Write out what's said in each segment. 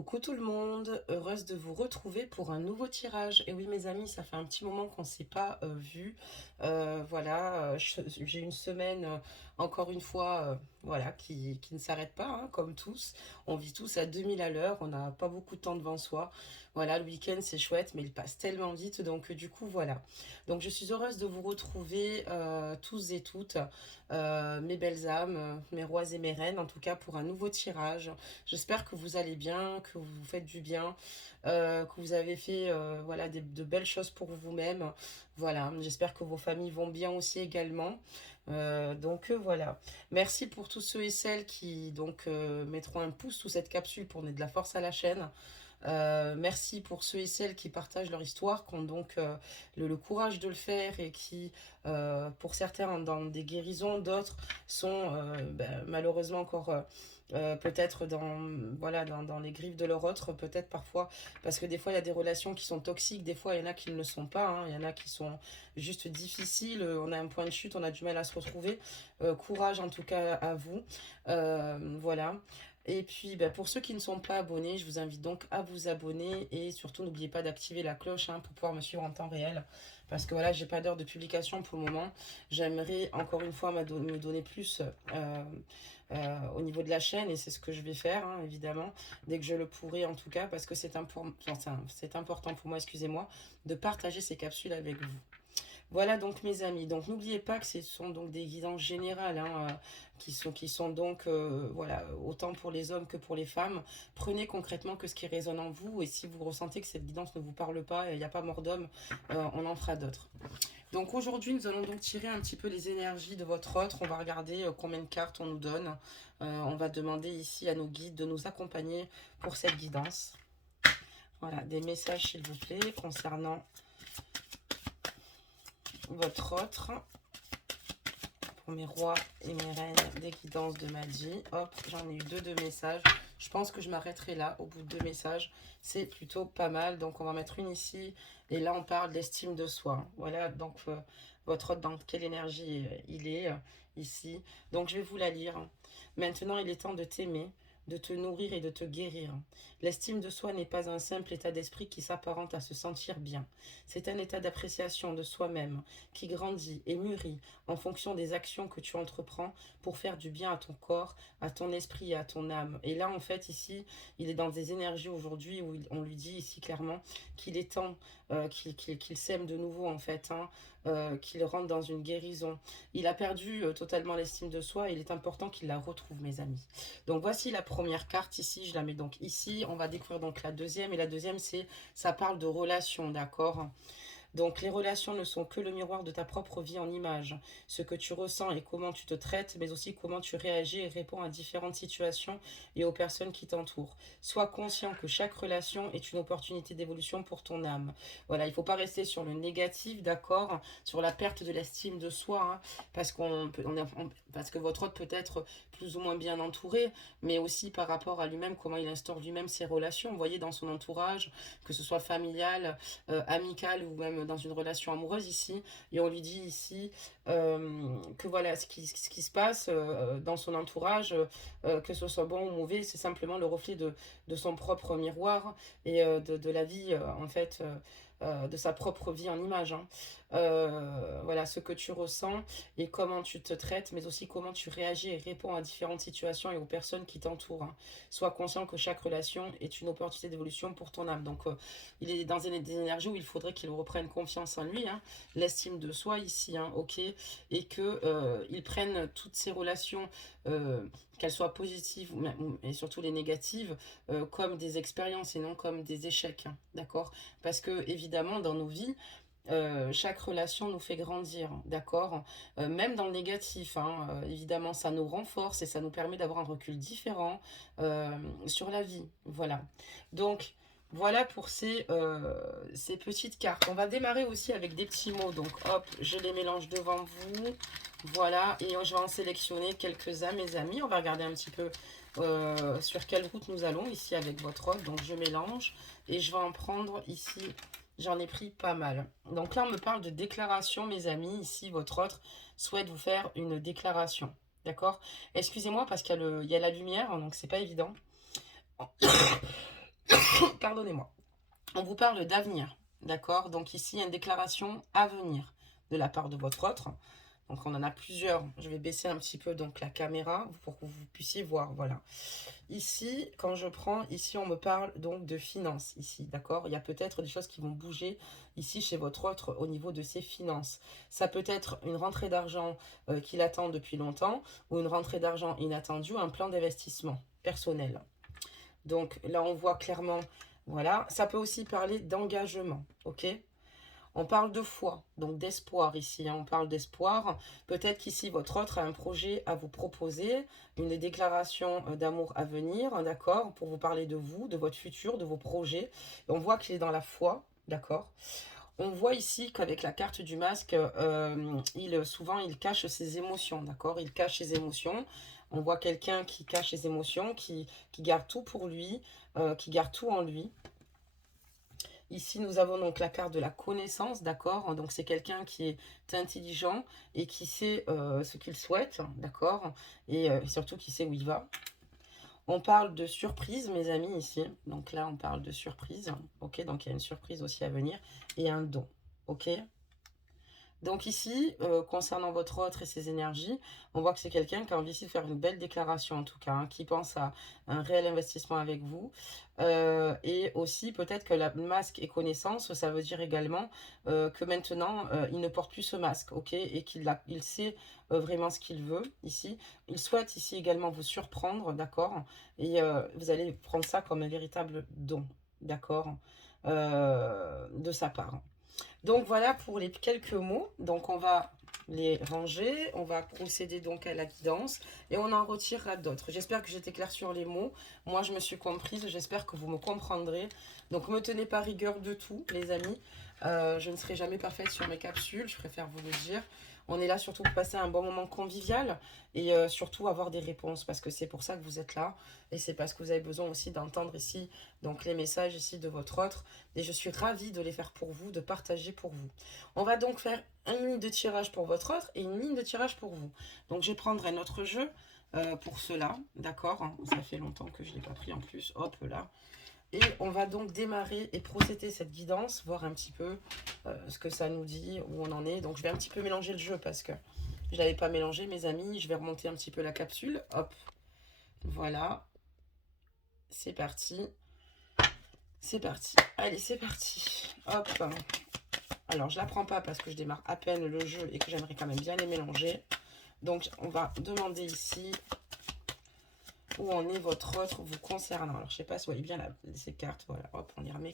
Coucou tout le monde, heureuse de vous retrouver pour un nouveau tirage. Et oui mes amis, ça fait un petit moment qu'on ne s'est pas vu. Voilà, j'ai une semaine, encore une fois, voilà, qui ne s'arrête pas, hein, comme tous. On vit tous à 2000 à l'heure, on n'a pas beaucoup de temps devant soi. Voilà, le week-end c'est chouette, mais il passe tellement vite, donc du coup voilà. Donc je suis heureuse de vous retrouver tous et toutes, mes belles âmes, mes rois et mes reines, en tout cas pour un nouveau tirage. J'espère que vous allez bien, que vous vous faites du bien, que vous avez fait voilà, de belles choses pour vous-même. Voilà, j'espère que vos familles vont bien aussi également. Voilà. Merci pour tous ceux et celles qui mettront un pouce sous cette capsule pour donner de la force à la chaîne. Merci pour ceux et celles qui partagent leur histoire, qui ont donc le courage de le faire et qui, pour certains, dans des guérisons, d'autres sont malheureusement encore peut-être dans les griffes de leur autre, peut-être parfois, parce que des fois il y a des relations qui sont toxiques, des fois il y en a qui ne le sont pas, hein, il y en a qui sont juste difficiles, on a un point de chute, on a du mal à se retrouver. Courage en tout cas à vous. Voilà. Et puis, pour ceux qui ne sont pas abonnés, je vous invite donc à vous abonner et surtout n'oubliez pas d'activer la cloche, hein, pour pouvoir me suivre en temps réel. Parce que voilà, j'ai pas d'heure de publication pour le moment. J'aimerais encore une fois me donner plus au niveau de la chaîne et c'est ce que je vais faire, hein, évidemment, dès que je le pourrai en tout cas, parce que c'est important pour moi, excusez-moi, de partager ces capsules avec vous. Voilà donc mes amis, donc n'oubliez pas que ce sont donc des guidances générales, hein, qui sont donc voilà, autant pour les hommes que pour les femmes. Prenez concrètement que ce qui résonne en vous et si vous ressentez que cette guidance ne vous parle pas, il n'y a pas mort d'homme, on en fera d'autres. Donc aujourd'hui nous allons donc tirer un petit peu les énergies de votre autre, on va regarder combien de cartes on nous donne. On va demander ici à nos guides de nous accompagner pour cette guidance. Voilà, des messages s'il vous plaît concernant votre autre, pour mes rois et mes reines des guidances de magie. Hop, j'en ai eu deux messages. Je pense que je m'arrêterai là, au bout de 2 messages. C'est plutôt pas mal. Donc, on va mettre une ici. Et là, on parle d'estime de soi. Voilà, donc, votre autre, dans quelle énergie il est, ici. Donc, je vais vous la lire. Maintenant, il est temps de t'aimer, de te nourrir et de te guérir. L'estime de soi n'est pas un simple état d'esprit qui s'apparente à se sentir bien. C'est un état d'appréciation de soi-même qui grandit et mûrit en fonction des actions que tu entreprends pour faire du bien à ton corps, à ton esprit et à ton âme. Et là, en fait, ici, il est dans des énergies aujourd'hui où on lui dit ici clairement qu'il est temps qu'il s'aime de nouveau, en fait, hein, qu'il rentre dans une guérison. Il a perdu totalement l'estime de soi et il est important qu'il la retrouve, mes amis. Donc voici la première carte ici, je la mets donc ici. On va découvrir donc la deuxième et la deuxième, ça parle de relations, d'accord? Donc les relations ne sont que le miroir de ta propre vie en image. Ce que tu ressens et comment tu te traites, mais aussi comment tu réagis et réponds à différentes situations et aux personnes qui t'entourent. Sois conscient que chaque relation est une opportunité d'évolution pour ton âme. Voilà, il ne faut pas rester sur le négatif, d'accord, sur la perte de l'estime de soi, hein, parce parce que votre autre peut être plus ou moins bien entouré, mais aussi par rapport à lui-même, comment il instaure lui-même ses relations. Vous voyez, dans son entourage, que ce soit familial, amical ou même dans une relation amoureuse ici, et on lui dit ici que voilà, ce qui se passe dans son entourage, que ce soit bon ou mauvais, c'est simplement le reflet de son propre miroir et de la vie, en fait, de sa propre vie en image, hein. Voilà, ce que tu ressens et comment tu te traites, mais aussi comment tu réagis et réponds à différentes situations et aux personnes qui t'entourent, hein. Sois conscient que chaque relation est une opportunité d'évolution pour ton âme. Donc, il est dans des énergies où il faudrait qu'il reprenne confiance en lui, hein, l'estime de soi ici, hein, ok, et que il prenne toutes ces relations, qu'elles soient positives et surtout les négatives, comme des expériences et non comme des échecs, hein, d'accord? Parce que évidemment dans nos vies, chaque relation nous fait grandir, d'accord, même dans le négatif, hein, évidemment ça nous renforce et ça nous permet d'avoir un recul différent sur la vie, voilà. Donc voilà pour ces petites cartes. On va démarrer aussi avec des petits mots. Donc hop, je les mélange devant vous. Voilà, et je vais en sélectionner quelques-uns, mes amis. On va regarder un petit peu sur quelle route nous allons ici avec votre autre. Donc je mélange et je vais en prendre ici. J'en ai pris pas mal. Donc là, on me parle de déclaration, mes amis. Ici, votre autre souhaite vous faire une déclaration. D'accord? Excusez-moi parce qu'il y a la lumière, donc c'est pas évident. pardonnez-moi. On vous parle d'avenir, d'accord? Donc ici, il y a une déclaration à venir de la part de votre autre. Donc on en a plusieurs. Je vais baisser un petit peu donc la caméra pour que vous puissiez voir. Voilà. Ici, quand je prends, ici on me parle donc de finances. Ici, d'accord? Il y a peut-être des choses qui vont bouger ici chez votre autre au niveau de ses finances. Ça peut être une rentrée d'argent qu'il attend depuis longtemps ou une rentrée d'argent inattendue, un plan d'investissement personnel. Donc là, on voit clairement, voilà. Ça peut aussi parler d'engagement, ok? On parle de foi, donc d'espoir ici, hein, on parle d'espoir. Peut-être qu'ici, votre autre a un projet à vous proposer, une déclaration d'amour à venir, d'accord, pour vous parler de vous, de votre futur, de vos projets. Et on voit qu'il est dans la foi, d'accord. On voit ici qu'avec la carte du masque, souvent, il cache ses émotions, d'accord. Il cache ses émotions. On voit quelqu'un qui cache ses émotions, qui garde tout pour lui, qui garde tout en lui. Ici, nous avons donc la carte de la connaissance, d'accord? Donc, c'est quelqu'un qui est intelligent et qui sait ce qu'il souhaite, d'accord? Et surtout qui sait où il va. On parle de surprise, mes amis, ici. Donc là, on parle de surprise, ok? Donc, il y a une surprise aussi à venir et un don, ok? Donc ici, concernant votre autre et ses énergies, on voit que c'est quelqu'un qui a envie ici de faire une belle déclaration en tout cas, hein, qui pense à un réel investissement avec vous. Et aussi peut-être que la masque et connaissance, ça veut dire également que maintenant, il ne porte plus ce masque, ok? Et il sait vraiment ce qu'il veut ici. Il souhaite ici également vous surprendre, d'accord? Et vous allez prendre ça comme un véritable don, d'accord? De sa part. Donc voilà pour les quelques mots. Donc on va les ranger, on va procéder donc à la guidance et on en retirera d'autres. J'espère que j'étais claire sur les mots. Moi je me suis comprise, j'espère que vous me comprendrez. Donc me tenez pas rigueur de tout les amis. Je ne serai jamais parfaite sur mes capsules, je préfère vous le dire. On est là surtout pour passer un bon moment convivial et surtout avoir des réponses parce que c'est pour ça que vous êtes là et c'est parce que vous avez besoin aussi d'entendre ici donc les messages ici de votre autre et je suis ravie de les faire pour vous, de partager pour vous. On va donc faire une ligne de tirage pour votre autre et une ligne de tirage pour vous. Donc je prendrai notre jeu pour cela, d'accord? Ça fait longtemps que je ne l'ai pas pris en plus, hop là. Et on va donc démarrer et procéder cette guidance, voir un petit peu ce que ça nous dit, où on en est. Donc je vais un petit peu mélanger le jeu parce que je ne l'avais pas mélangé, mes amis. Je vais remonter un petit peu la capsule. Hop, voilà. C'est parti. C'est parti. Allez, c'est parti. Hop. Alors, je ne la prends pas parce que je démarre à peine le jeu et que j'aimerais quand même bien les mélanger. Donc, on va demander ici où en est votre autre vous concernant. Alors, je ne sais pas si vous voyez bien ces cartes. Voilà, hop, on y remet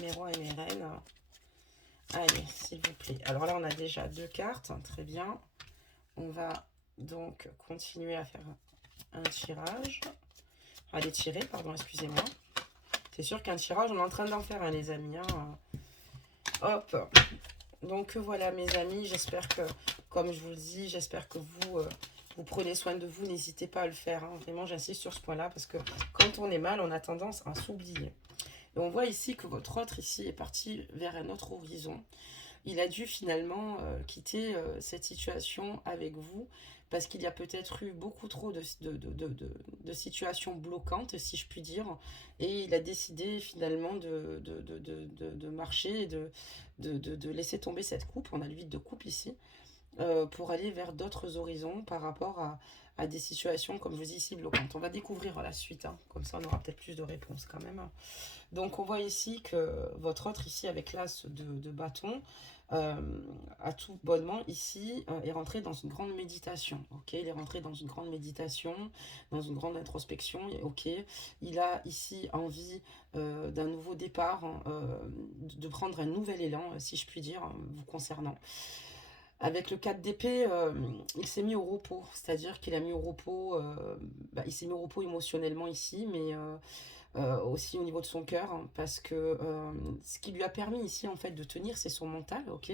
mes rois et mes reines. Allez, s'il vous plaît. Alors là, on a déjà 2 cartes. Très bien. On va donc continuer à faire un tirage. Allez, tirer, pardon, excusez-moi. C'est sûr qu'un tirage, on est en train d'en faire, hein, les amis. Hein. Hop. Donc voilà, mes amis. J'espère que, comme je vous le dis, j'espère que vous prenez soin de vous. N'hésitez pas à le faire. Hein. Vraiment, j'insiste sur ce point-là parce que quand on est mal, on a tendance à s'oublier. Et on voit ici que votre autre ici est parti vers un autre horizon. Il a dû finalement quitter cette situation avec vous parce qu'il y a peut-être eu beaucoup trop de situations bloquantes, si je puis dire. Et il a décidé finalement de marcher et de laisser tomber cette coupe. On a le 8 de coupe ici. Pour aller vers d'autres horizons par rapport à des situations, comme je vous dis ici, bloquantes. On va découvrir la suite, hein. Comme ça on aura peut-être plus de réponses quand même. Donc on voit ici que votre autre ici avec l'as de bâton, à tout bonnement ici, est rentré dans une grande méditation. Ok, il est rentré dans une grande méditation, dans une grande introspection. Ok, il a ici envie d'un nouveau départ, hein, de prendre un nouvel élan, si je puis dire, vous concernant. Avec le 4 d'épée, il s'est mis au repos, c'est-à-dire qu'il a mis au repos, il s'est mis au repos émotionnellement ici, mais aussi au niveau de son cœur, hein, parce que ce qui lui a permis ici en fait de tenir, c'est son mental, ok,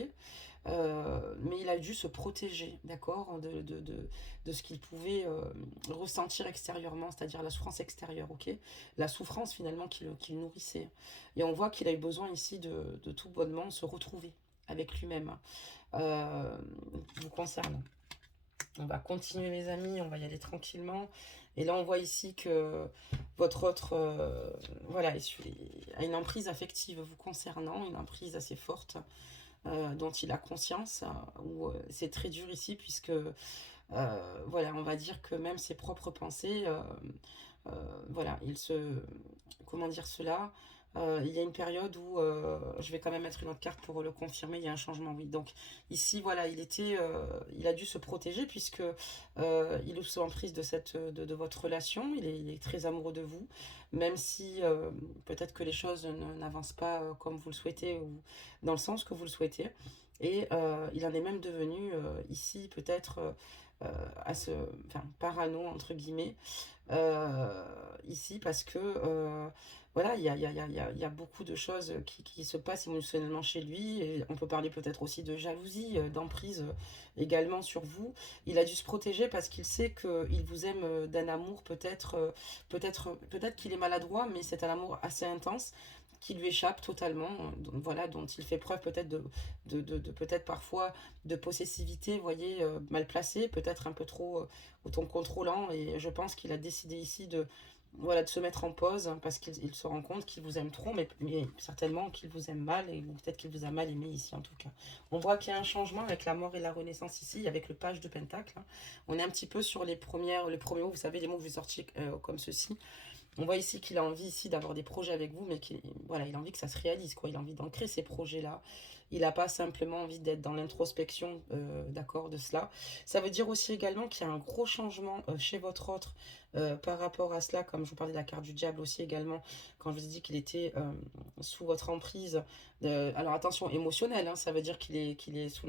mais il a dû se protéger, d'accord, de ce qu'il pouvait ressentir extérieurement, c'est-à-dire la souffrance extérieure, ok, la souffrance finalement qu'il nourrissait. Et on voit qu'il a eu besoin ici de tout bonnement se retrouver avec lui-même, vous concernant. On va continuer les amis, on va y aller tranquillement. Et là, on voit ici que votre autre, voilà, a une emprise affective vous concernant, une emprise assez forte, dont il a conscience, ou c'est très dur ici, puisque, voilà, on va dire que même ses propres pensées, voilà, comment dire cela, il y a une période où, je vais quand même mettre une autre carte pour le confirmer, il y a un changement, oui. Donc ici, voilà, il a dû se protéger puisque il est sous emprise de votre relation, il est très amoureux de vous, même si peut-être que les choses n'avancent pas comme vous le souhaitez ou dans le sens que vous le souhaitez. Et il en est même devenu ici peut-être enfin, parano entre guillemets, ici parce que voilà, il y a beaucoup de choses qui se passent émotionnellement chez lui. Et on peut parler peut-être aussi de jalousie, d'emprise également sur vous. Il a dû se protéger parce qu'il sait qu'il vous aime d'un amour peut-être qu'il est maladroit, mais c'est un amour assez intense qui lui échappe totalement, voilà, dont il fait preuve peut-être peut-être parfois de possessivité, vous voyez, mal placée, peut-être un peu trop au ton contrôlant. Et je pense qu'il a décidé ici voilà, de se mettre en pause parce qu'il se rend compte qu'il vous aime trop, mais certainement qu'il vous aime mal, ou peut-être qu'il vous a mal aimé ici en tout cas. On voit qu'il y a un changement avec la mort et la renaissance ici, avec le page de Pentacle, hein. On est un petit peu sur les premiers mots, vous savez, les mots que je vais sortir comme ceci. On voit ici qu'il a envie ici d'avoir des projets avec vous, mais voilà, il a envie que ça se réalise, quoi. Il a envie d'ancrer ces projets-là. Il n'a pas simplement envie d'être dans l'introspection, d'accord, de cela. Ça veut dire aussi également qu'il y a un gros changement chez votre autre par rapport à cela, comme je vous parlais de la carte du diable aussi également, quand je vous ai dit qu'il était sous votre emprise. Alors attention, émotionnelle, hein, ça veut dire qu'il est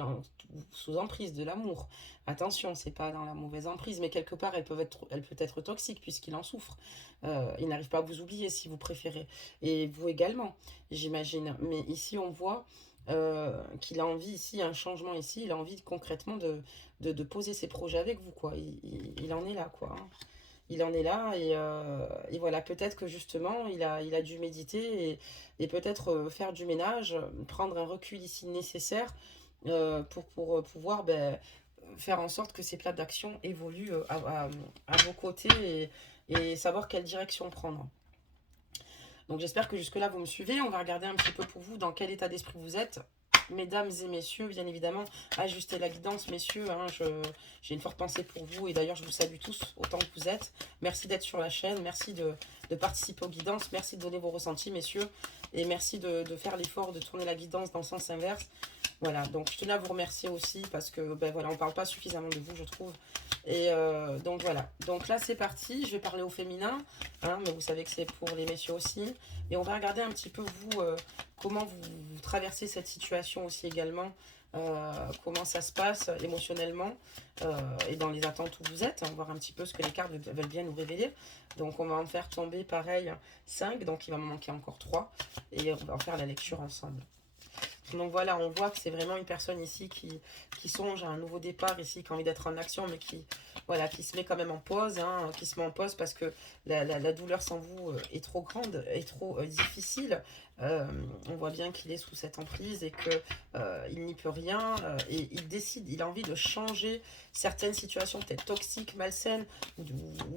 sous emprise de l'amour. Attention, c'est pas dans la mauvaise emprise, mais quelque part, elle peut être toxique puisqu'il en souffre. Il n'arrive pas à vous oublier si vous préférez. Et vous également, j'imagine. Mais ici, on voit qu'il a envie ici, un changement ici, il a envie concrètement de poser ses projets avec vous, quoi. Il en est là, quoi, hein. Il en est là et voilà, peut-être que justement, il a dû méditer et peut-être faire du ménage, prendre un recul ici nécessaire pour pouvoir faire en sorte que ces plans d'action évoluent à vos côtés et savoir quelle direction prendre. Donc j'espère que jusque-là vous me suivez. On va regarder un petit peu pour vous dans quel état d'esprit vous êtes. Mesdames et messieurs, bien évidemment, ajustez la guidance, messieurs, hein, j'ai une forte pensée pour vous et d'ailleurs je vous salue tous autant que vous êtes. Merci d'être sur la chaîne, merci de participer aux guidances, merci de donner vos ressentis, messieurs, et merci de faire l'effort de tourner la guidance dans le sens inverse. Voilà, donc je tenais à vous remercier aussi parce que ben voilà, on ne parle pas suffisamment de vous, je trouve. Et donc voilà, donc là c'est parti, je vais parler au féminin, hein, mais vous savez que c'est pour les messieurs aussi. Et on va regarder un petit peu vous, comment vous traversez cette situation aussi également, comment ça se passe émotionnellement et dans les attentes où vous êtes. On va voir un petit peu ce que les cartes veulent bien nous révéler. Donc on va en faire tomber pareil 5, donc il va m'en manquer encore 3 et on va en faire la lecture ensemble. Donc voilà, on voit que c'est vraiment une personne ici qui songe à un nouveau départ ici, qui a envie d'être en action, mais voilà, qui se met quand même en pause, hein, qui se met en pause parce que la douleur sans vous est trop grande, est trop difficile. On voit bien qu'il est sous cette emprise et que il n'y peut rien et il décide, il a envie de changer certaines situations peut-être toxiques, malsaines, où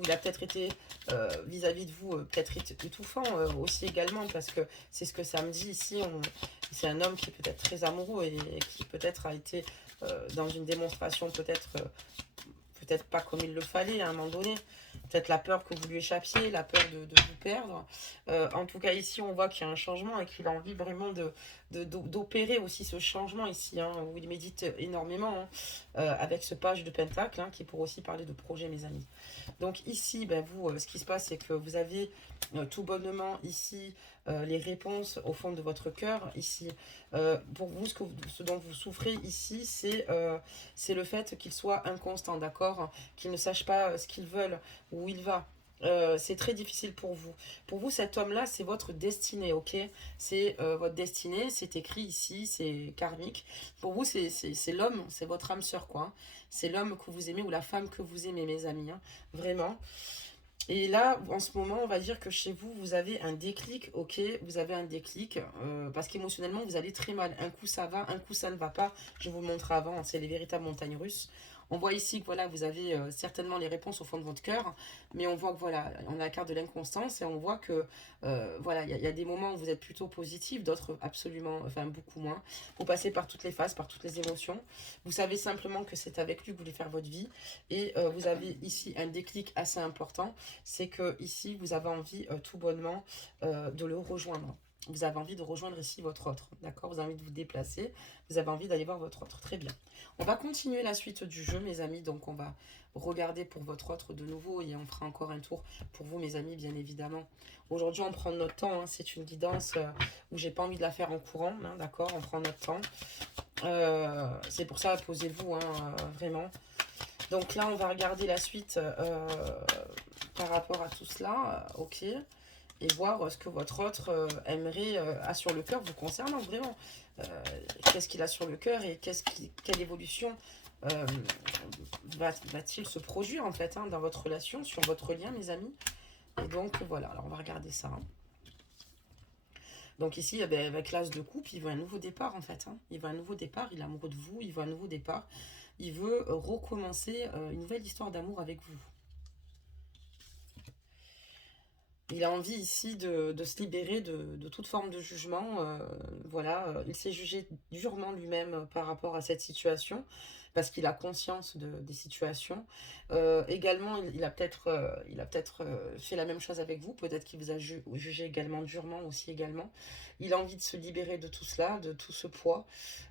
il a peut-être été vis-à-vis de vous, peut-être étouffant aussi également, parce que c'est ce que ça me dit ici. C'est un homme qui est peut-être très amoureux et qui peut-être a été dans une démonstration peut-être pas comme il le fallait à un moment donné. Peut-être la peur que vous lui échappiez, la peur de vous perdre. En tout cas, ici, on voit qu'il y a un changement et qu'il a envie vraiment d'opérer aussi ce changement ici, hein, où il médite énormément, hein, avec ce page de Pentacle, hein, qui pourrait aussi parler de projet, mes amis. Donc ici, ben, vous, ce qui se passe, c'est que vous avez tout bonnement ici les réponses au fond de votre cœur. Ici, pour vous, ce dont vous souffrez ici, c'est le fait qu'il soit inconstant, d'accord, qu'il ne sache pas ce qu'il veut, où il va. C'est très difficile pour vous. Pour vous, cet homme-là, c'est votre destinée, ok? C'est votre destinée, c'est écrit ici, c'est karmique. Pour vous, c'est l'homme, c'est votre âme sœur, quoi, hein. C'est l'homme que vous aimez ou la femme que vous aimez, mes amis, hein, vraiment. Et là, en ce moment, on va dire que chez vous, vous avez un déclic, ok? Vous avez un déclic, parce qu'émotionnellement, vous allez très mal. Un coup, ça va, un coup, ça ne va pas. Je vous le montre avant, c'est les véritables montagnes russes. On voit ici que voilà, vous avez certainement les réponses au fond de votre cœur, mais on voit que voilà, on a la carte de l'inconstance et on voit que voilà, il y a des moments où vous êtes plutôt positif, d'autres absolument, enfin beaucoup moins. Vous passez par toutes les phases, par toutes les émotions. Vous savez simplement que c'est avec lui que vous voulez faire votre vie et vous avez ici un déclic assez important, c'est que ici vous avez envie tout bonnement de le rejoindre. Vous avez envie de rejoindre ici votre autre, d'accord? Vous avez envie de vous déplacer, vous avez envie d'aller voir votre autre, très bien. On va continuer la suite du jeu, mes amis, donc on va regarder pour votre autre de nouveau et on fera encore un tour pour vous, mes amis, bien évidemment. Aujourd'hui, on prend notre temps, hein. C'est une guidance où j'ai pas envie de la faire en courant, hein, d'accord? On prend notre temps. C'est pour ça, posez-vous, hein, vraiment. Donc là, on va regarder la suite par rapport à tout cela, ok, et voir ce que votre autre aimerait, a sur le cœur vous concernant, vraiment. Qu'est-ce qu'il a sur le cœur et quelle évolution euh, va-t-il se produire, en fait, hein, dans votre relation, sur votre lien, mes amis. Et donc, voilà, alors on va regarder ça, hein. Donc ici, avec l'as de coupe, il veut un nouveau départ, en fait, hein. Il veut un nouveau départ, il est amoureux de vous, il veut un nouveau départ. Il veut recommencer une nouvelle histoire d'amour avec vous. Il a envie ici de se libérer de toute forme de jugement. Voilà, il s'est jugé durement lui-même par rapport à cette situation, parce qu'il a conscience des situations. Également, il a peut-être fait la même chose avec vous. Peut-être qu'il vous a jugé également durement aussi également. Il a envie de se libérer de tout cela, de tout ce poids,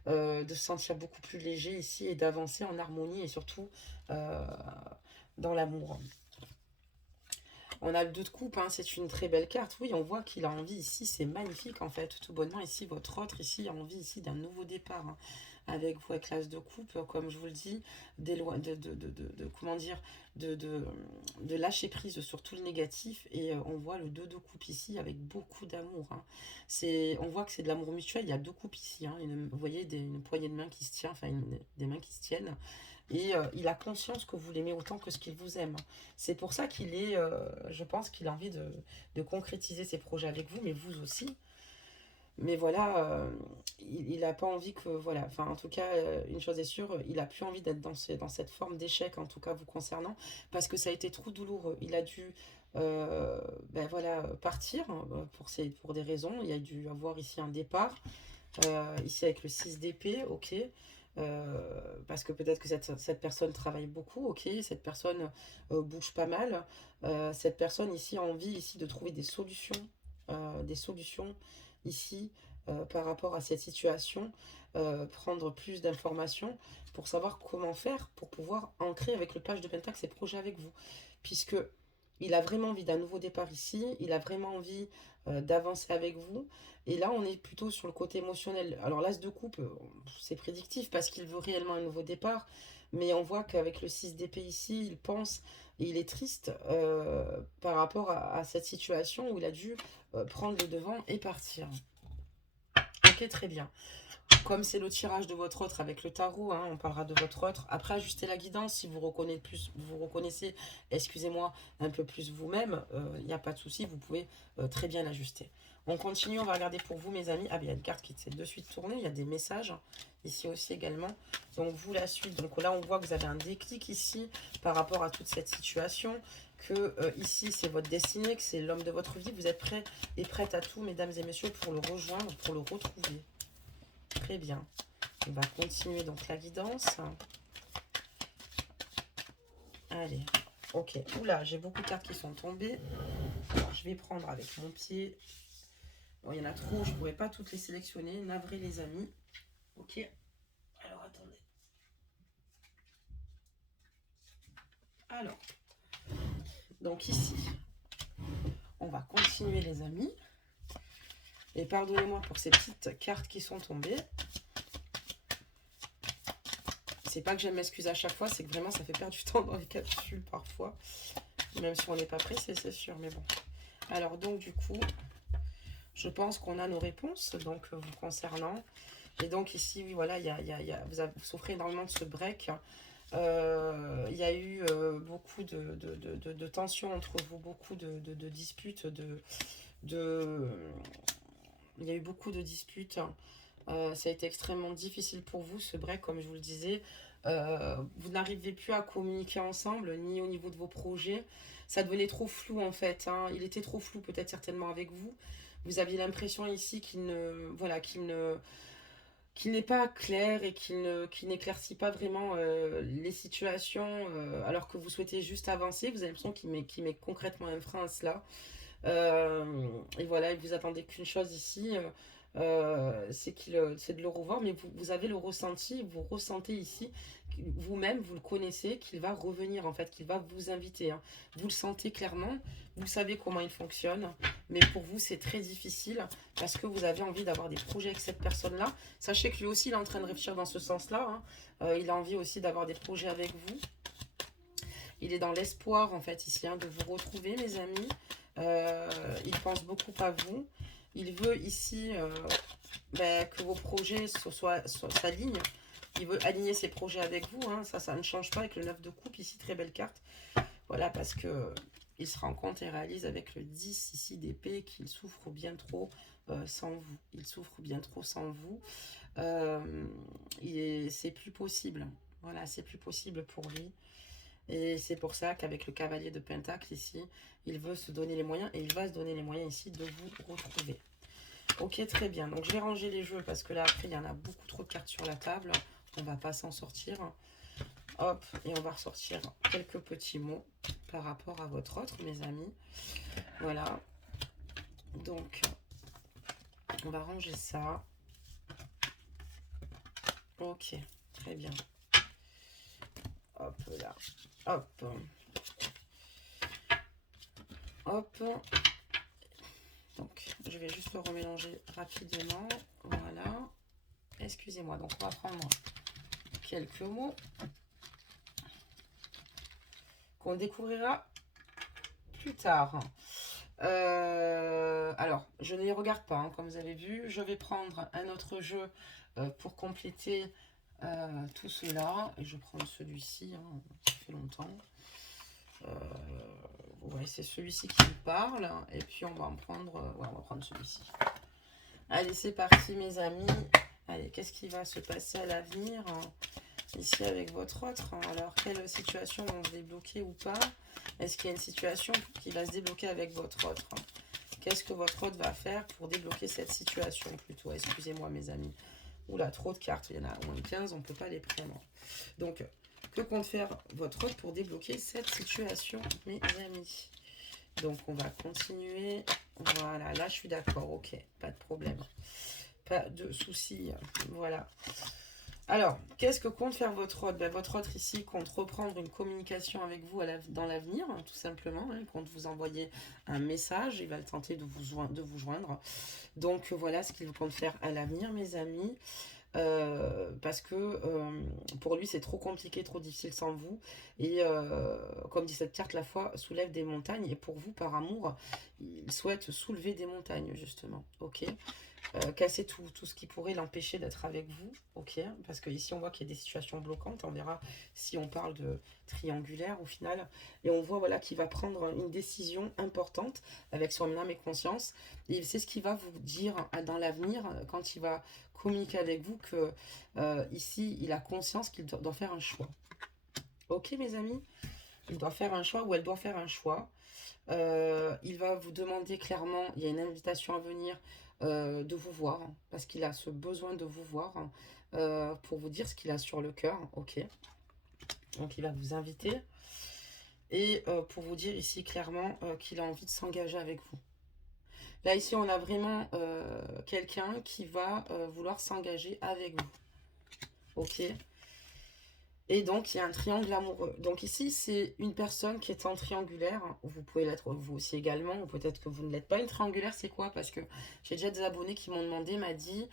de se sentir beaucoup plus léger ici et d'avancer en harmonie et surtout dans l'amour. On a le 2 de coupe, hein, c'est une très belle carte. Oui, on voit qu'il a envie ici, c'est magnifique en fait. Tout bonnement, ici, votre autre, ici, a envie ici d'un nouveau départ, hein, avec vous, avec l'as de coupe, comme je vous le dis, comment dire, de lâcher prise sur tout le négatif. Et on voit le 2 de coupe ici avec beaucoup d'amour, hein. On voit que c'est de l'amour mutuel, il y a 2 coupes ici, hein, vous voyez, une poignée de main qui se tient, enfin des mains qui se tiennent. Et il a conscience que vous l'aimez autant que ce qu'il vous aime. C'est pour ça qu'il est, je pense qu'il a envie de concrétiser ses projets avec vous, mais vous aussi. Mais voilà, il n'a pas envie que, voilà, enfin en tout cas, une chose est sûre, il n'a plus envie d'être dans cette forme d'échec, en tout cas vous concernant, parce que ça a été trop douloureux. Il a dû, ben voilà, partir pour des raisons. Il a dû avoir ici un départ, ici avec le 6 d'épée, ok. Parce que peut-être que cette personne travaille beaucoup, ok, cette personne bouge pas mal, cette personne ici a envie ici de trouver des solutions ici par rapport à cette situation, prendre plus d'informations pour savoir comment faire pour pouvoir ancrer avec le page de Pentacle ses projets avec vous, puisque il a vraiment envie d'un nouveau départ ici, il a vraiment envie d'avancer avec vous. Et là, on est plutôt sur le côté émotionnel. Alors, l'as de coupe, c'est prédictif parce qu'il veut réellement un nouveau départ. Mais on voit qu'avec le 6 d'épée ici, il pense et il est triste par rapport à cette situation où il a dû prendre le devant et partir. Ok, très bien. Comme c'est le tirage de votre autre avec le tarot, hein, on parlera de votre autre. Après, ajustez la guidance si vous reconnaissez, excusez-moi, un peu plus vous-même. Il n'y a pas de souci, vous pouvez très bien l'ajuster. On continue, on va regarder pour vous, mes amis. Ah, il y a une carte qui s'est de suite tournée. Il y a des messages ici aussi également. Donc, vous, la suite. Donc là, on voit que vous avez un déclic ici par rapport à toute cette situation. Que ici, c'est votre destinée, que c'est l'homme de votre vie. Vous êtes prêts et prêtes à tout, mesdames et messieurs, pour le rejoindre, pour le retrouver. Très bien. On va continuer donc la guidance. Allez. Ok. Oula, j'ai beaucoup de cartes qui sont tombées. Alors, je vais prendre avec mon pied. Bon, il y en a trop, je ne pourrais pas toutes les sélectionner. Navré les amis. Ok. Alors, attendez. Alors. Donc ici, on va continuer les amis. Et pardonnez-moi pour ces petites cartes qui sont tombées. C'est pas que j'aime m'excuser à chaque fois, c'est que vraiment ça fait perdre du temps dans les capsules parfois. Même si on n'est pas pressé, c'est sûr, mais bon. Alors donc du coup, je pense qu'on a nos réponses donc vous concernant. Et donc ici, oui, voilà, vous souffrez énormément de ce break. Il y a eu beaucoup de tensions entre vous, beaucoup de disputes, il y a eu beaucoup de disputes. Ça a été extrêmement difficile pour vous, ce break, comme je vous le disais. Vous n'arrivez plus à communiquer ensemble, ni au niveau de vos projets. Ça devenait trop flou en fait, hein. Il était trop flou peut-être certainement avec vous. Vous aviez l'impression ici qu'il ne, voilà, qu'il n'est pas clair et qu'il n'éclaircit pas vraiment les situations alors que vous souhaitez juste avancer. Vous avez l'impression qu'il met concrètement un frein à cela. Et voilà, vous attendez qu'une chose ici, c'est de le revoir, mais vous avez le ressenti, vous ressentez ici, vous-même, vous le connaissez, qu'il va revenir en fait, qu'il va vous inviter, hein. Vous le sentez clairement, vous savez comment il fonctionne, mais pour vous c'est très difficile parce que vous avez envie d'avoir des projets avec cette personne-là. Sachez que lui aussi il est en train de réfléchir dans ce sens-là, hein. Il a envie aussi d'avoir des projets avec vous. Il est dans l'espoir en fait ici, hein, de vous retrouver mes amis. Il pense beaucoup à vous. Il veut ici que vos projets s'alignent. Il veut aligner ses projets avec vous, hein. Ça ne change pas avec le 9 de coupe ici, très belle carte. Voilà, parce que il se rend compte et réalise avec le 10 ici d'épée qu'il souffre bien trop sans vous. Il souffre bien trop sans vous. C'est plus possible. Voilà, c'est plus possible pour lui. Et c'est pour ça qu'avec le cavalier de Pentacle ici, il veut se donner les moyens et il va se donner les moyens ici de vous retrouver. Ok, très bien. Donc je vais ranger les jeux parce que là après il y en a beaucoup trop de cartes sur la table. On va pas s'en sortir. Hop, et on va ressortir quelques petits mots par rapport à votre autre, mes amis. Voilà. Donc, on va ranger ça. Ok, très bien. Hop là. Hop. Hop. Donc, je vais juste le remélanger rapidement. Voilà. Excusez-moi. Donc, on va prendre quelques mots qu'on découvrira plus tard. Alors, je ne les regarde pas, hein, comme vous avez vu. Je vais prendre un autre jeu pour compléter tout cela. Et je prends celui-ci, hein, ça fait longtemps. Ouais, c'est celui-ci qui me parle. Et puis, on va en prendre, ouais, on va prendre celui-ci. Allez, c'est parti, mes amis. Allez, qu'est-ce qui va se passer à l'avenir ici avec votre autre? Alors, quelle situation vont se débloquer ou pas? Est-ce qu'il y a une situation qui va se débloquer avec votre autre? Qu'est-ce que votre autre va faire pour débloquer cette situation plutôt? Excusez-moi, mes amis. Oula, trop de cartes. Il y en a au moins 15, on ne peut pas les prendre. Donc, que compte faire votre autre pour débloquer cette situation, mes amis? Donc, on va continuer. Voilà, là, je suis d'accord. Ok, pas de problème. Pas de soucis. Voilà. Alors, qu'est-ce que compte faire votre autre? Votre autre ici compte reprendre une communication avec vous dans l'avenir, hein, tout simplement. Hein. Il compte vous envoyer un message. Il va tenter de vous joindre. Donc, voilà ce qu'il compte faire à l'avenir, mes amis. Parce que pour lui c'est trop compliqué, trop difficile sans vous, et comme dit cette carte, la foi soulève des montagnes, et pour vous par amour il souhaite soulever des montagnes justement. Ok, casser tout ce qui pourrait l'empêcher d'être avec vous. Ok, parce que ici on voit qu'il y a des situations bloquantes, on verra si on parle de triangulaire au final, et on voit voilà qu'il va prendre une décision importante avec son âme et conscience, et c'est ce qu'il va vous dire dans l'avenir quand il va communiquer avec vous, que ici il a conscience qu'il doit faire un choix. Ok, mes amis, il doit faire un choix, ou elle doit faire un choix. Il va vous demander clairement, il y a une invitation à venir, de vous voir, hein, parce qu'il a ce besoin de vous voir, hein, pour vous dire ce qu'il a sur le cœur. Ok, donc il va vous inviter, et pour vous dire ici clairement qu'il a envie de s'engager avec vous. Là ici on a vraiment quelqu'un qui va vouloir s'engager avec vous. Ok, et donc, il y a un triangle amoureux. Donc ici, c'est une personne qui est en triangulaire. Vous pouvez l'être vous aussi également, ou peut-être que vous ne l'êtes pas. Une triangulaire, c'est quoi? Parce que j'ai déjà des abonnés qui m'ont demandé, m'a dit,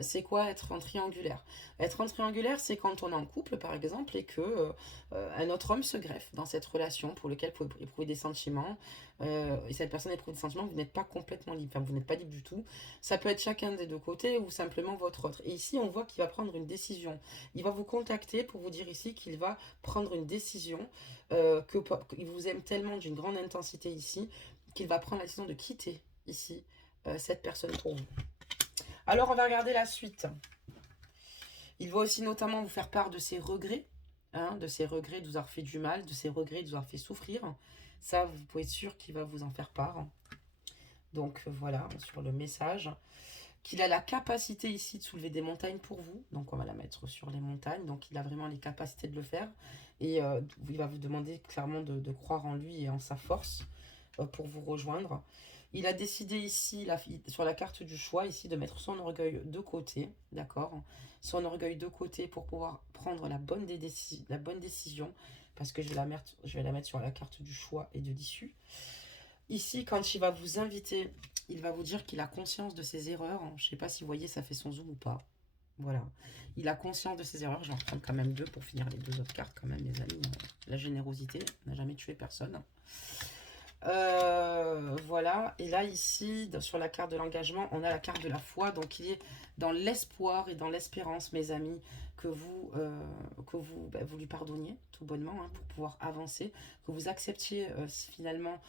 c'est quoi être en triangulaire? Être en triangulaire, c'est quand on est en couple, par exemple, et que un autre homme se greffe dans cette relation pour lequel vous pouvez éprouver des sentiments. Et cette personne éprouve des sentiments, vous n'êtes pas complètement libre. Enfin, vous n'êtes pas libre du tout. Ça peut être chacun des deux côtés ou simplement votre autre. Et ici, on voit qu'il va prendre une décision. Il va vous contacter pour vous dire ici qu'il va prendre une décision, qu'il vous aime tellement d'une grande intensité ici, qu'il va prendre la décision de quitter ici cette personne pour vous. Alors, on va regarder la suite. Il va aussi notamment vous faire part de ses regrets, hein, de ses regrets de vous avoir fait du mal, de ses regrets de vous avoir fait souffrir. Ça, vous pouvez être sûr qu'il va vous en faire part. Donc voilà, sur le message. Qu'il a la capacité ici de soulever des montagnes pour vous. Donc on va la mettre sur les montagnes. Donc il a vraiment les capacités de le faire. Et il va vous demander clairement de croire en lui et en sa force pour vous rejoindre. Il a décidé ici, sur la carte du choix, ici, de mettre son orgueil de côté. D'accord. Son orgueil de côté pour pouvoir prendre la bonne décision. Parce que je vais la mettre sur la carte du choix et de l'issue. Ici, quand il va vous inviter, il va vous dire qu'il a conscience de ses erreurs. Je ne sais pas si vous voyez, ça fait son zoom ou pas. Voilà. Il a conscience de ses erreurs. Je vais en reprendre quand même 2 pour finir les 2 autres cartes quand même, les amis. La générosité n'a jamais tué personne. Voilà. Et là, ici, sur la carte de l'engagement, on a la carte de la foi. Donc, il est dans l'espoir et dans l'espérance, mes amis, que vous lui pardonniez, tout bonnement, hein, pour pouvoir avancer, que vous acceptiez finalement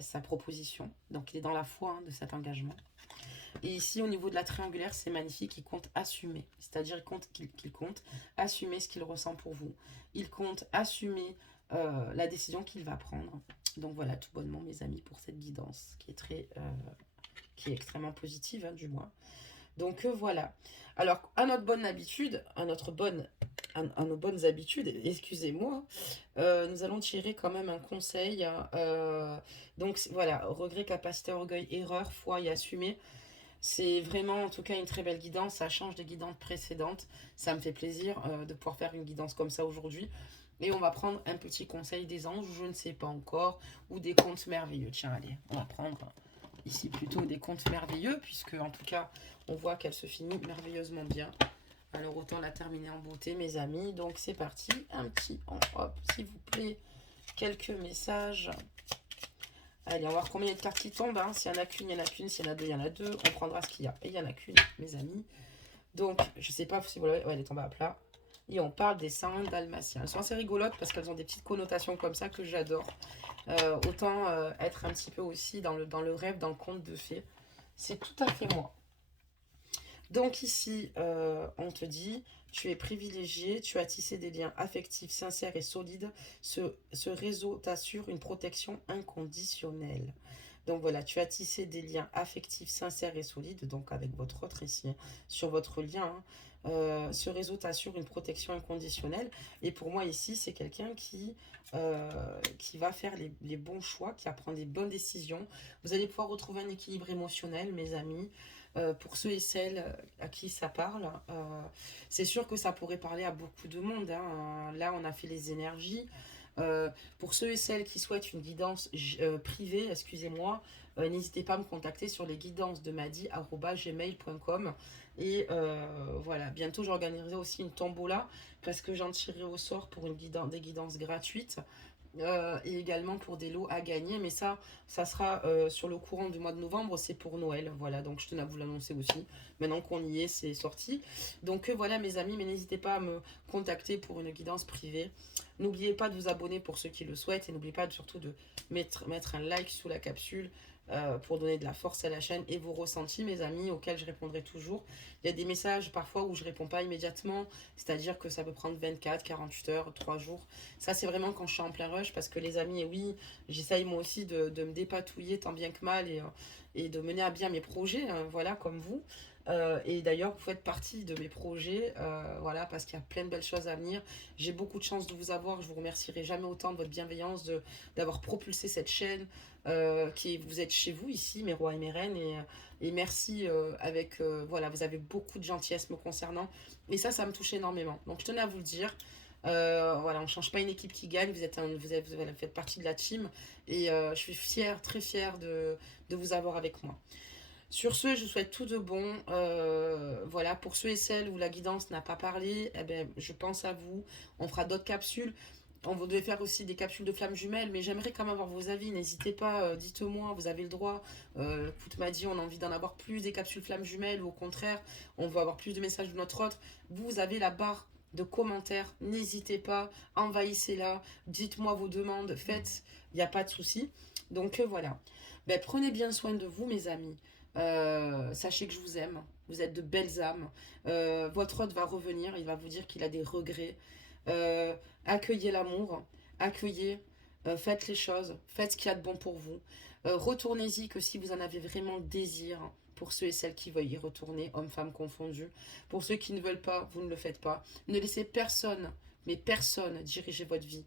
sa proposition. Donc, il est dans la foi, hein, de cet engagement. Et ici, au niveau de la triangulaire, c'est magnifique, il compte assumer. C'est-à-dire qu'il compte assumer ce qu'il ressent pour vous. Il compte assumer la décision qu'il va prendre. Donc voilà, tout bonnement, mes amis, pour cette guidance qui est extrêmement positive, hein, du moins. Donc voilà. Alors, à nos bonnes habitudes, excusez-moi, nous allons tirer quand même un conseil. Donc voilà, regret, capacité, orgueil, erreur, foi et assumer. C'est vraiment en tout cas une très belle guidance, ça change des guidances précédentes. Ça me fait plaisir de pouvoir faire une guidance comme ça aujourd'hui. Et on va prendre un petit conseil des anges, je ne sais pas encore, ou des contes merveilleux. Tiens, allez, on va prendre ici plutôt des contes merveilleux, puisque en tout cas, on voit qu'elle se finit merveilleusement bien. Alors autant la terminer en beauté, mes amis. Donc c'est parti, un petit hop, s'il vous plaît, quelques messages. Allez, on va voir combien il y a de cartes qui tombent. Hein. S'il y en a qu'une, il y en a qu'une. S'il y en a deux, il y en a deux. On prendra ce qu'il y a. Et il y en a qu'une, mes amis. Donc, je sais pas si vous l'avez. Ouais, elle est tombée à plat. Et on parle des saints dalmatiens. Elles sont assez rigolotes parce qu'elles ont des petites connotations comme ça que j'adore. Autant être un petit peu aussi dans le rêve, dans le conte de fées. C'est tout à fait moi. Donc ici, on te dit, tu es privilégié, tu as tissé des liens affectifs sincères et solides. Ce réseau t'assure une protection inconditionnelle. Donc voilà, tu as tissé des liens affectifs sincères et solides, donc avec votre autre ici, sur votre lien. Hein. Ce réseau t'assure une protection inconditionnelle. Et pour moi ici, c'est quelqu'un qui va faire les bons choix, qui va prendre les bonnes décisions. Vous allez pouvoir retrouver un équilibre émotionnel, mes amis. Pour ceux et celles à qui ça parle, c'est sûr que ça pourrait parler à beaucoup de monde. Hein. Là, on a fait les énergies. Pour ceux et celles qui souhaitent une guidance privée, excusez-moi, n'hésitez pas à me contacter sur les guidances de madi@gmail.com. Et voilà, bientôt j'organiserai aussi une tombola parce que j'en tirerai au sort pour des guidances gratuites. Et également pour des lots à gagner, mais ça sera sur le courant du mois de novembre, c'est pour Noël, voilà, donc je tenais à vous l'annoncer aussi, maintenant qu'on y est, c'est sorti, donc voilà mes amis, mais n'hésitez pas à me contacter pour une guidance privée, n'oubliez pas de vous abonner pour ceux qui le souhaitent, et n'oubliez pas surtout de mettre un like sous la capsule, pour donner de la force à la chaîne et vos ressentis, mes amis, auxquels je répondrai toujours. Il y a des messages parfois où je réponds pas immédiatement, c'est-à-dire que ça peut prendre 24, 48 heures, 3 jours. Ça, c'est vraiment quand je suis en plein rush, parce que les amis, et oui, j'essaye moi aussi de me dépatouiller tant bien que mal et de mener à bien mes projets, hein, voilà, comme vous. Et d'ailleurs, vous faites partie de mes projets, voilà, parce qu'il y a plein de belles choses à venir. J'ai beaucoup de chance de vous avoir. Je vous remercierai jamais autant de votre bienveillance, d'avoir propulsé cette chaîne, vous êtes chez vous ici, mes rois et mes reines, et merci voilà, vous avez beaucoup de gentillesse me concernant, et ça me touche énormément. Donc je tenais à vous le dire. Voilà, on ne change pas une équipe qui gagne, vous faites partie de la team, et je suis fière, très fière de vous avoir avec moi. Sur ce, je vous souhaite tout de bon. Voilà, pour ceux et celles où la guidance n'a pas parlé, eh ben, je pense à vous. On fera d'autres capsules. On devait faire aussi des capsules de flammes jumelles, mais j'aimerais quand même avoir vos avis. N'hésitez pas, dites-moi, vous avez le droit. Écoute, m'a dit, on a envie d'en avoir plus des capsules flammes jumelles, ou au contraire, on veut avoir plus de messages de notre autre. Vous avez la barre de commentaires, n'hésitez pas, envahissez-la, dites-moi vos demandes, faites, il n'y a pas de souci. Donc voilà. Ben, prenez bien soin de vous, mes amis. Sachez que je vous aime. Vous êtes de belles âmes. Votre hôte va revenir. Il va vous dire qu'il a des regrets. Accueillez l'amour. Accueillez. Faites les choses. Faites ce qu'il y a de bon pour vous. Retournez-y que si vous en avez vraiment le désir. Pour ceux et celles qui veulent y retourner, hommes, femmes confondus. Pour ceux qui ne veulent pas, vous ne le faites pas. Ne laissez personne, mais personne, diriger votre vie.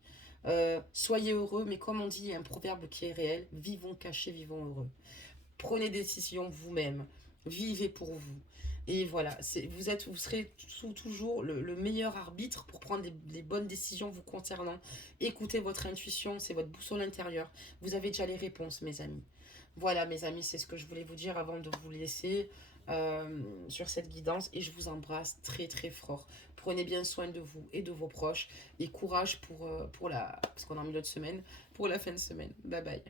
Soyez heureux, mais comme on dit, il y a un proverbe qui est réel, vivons cachés, vivons heureux. Prenez des décisions vous-même, vivez pour vous. Et voilà, vous serez toujours le meilleur arbitre pour prendre les bonnes décisions vous concernant. Écoutez votre intuition, c'est votre boussole intérieure. Vous avez déjà les réponses, mes amis. Voilà, mes amis, c'est ce que je voulais vous dire avant de vous laisser sur cette guidance. Et je vous embrasse très très fort. Prenez bien soin de vous et de vos proches. Et courage pour parce qu'on est en milieu de semaine, pour la fin de semaine. Bye bye.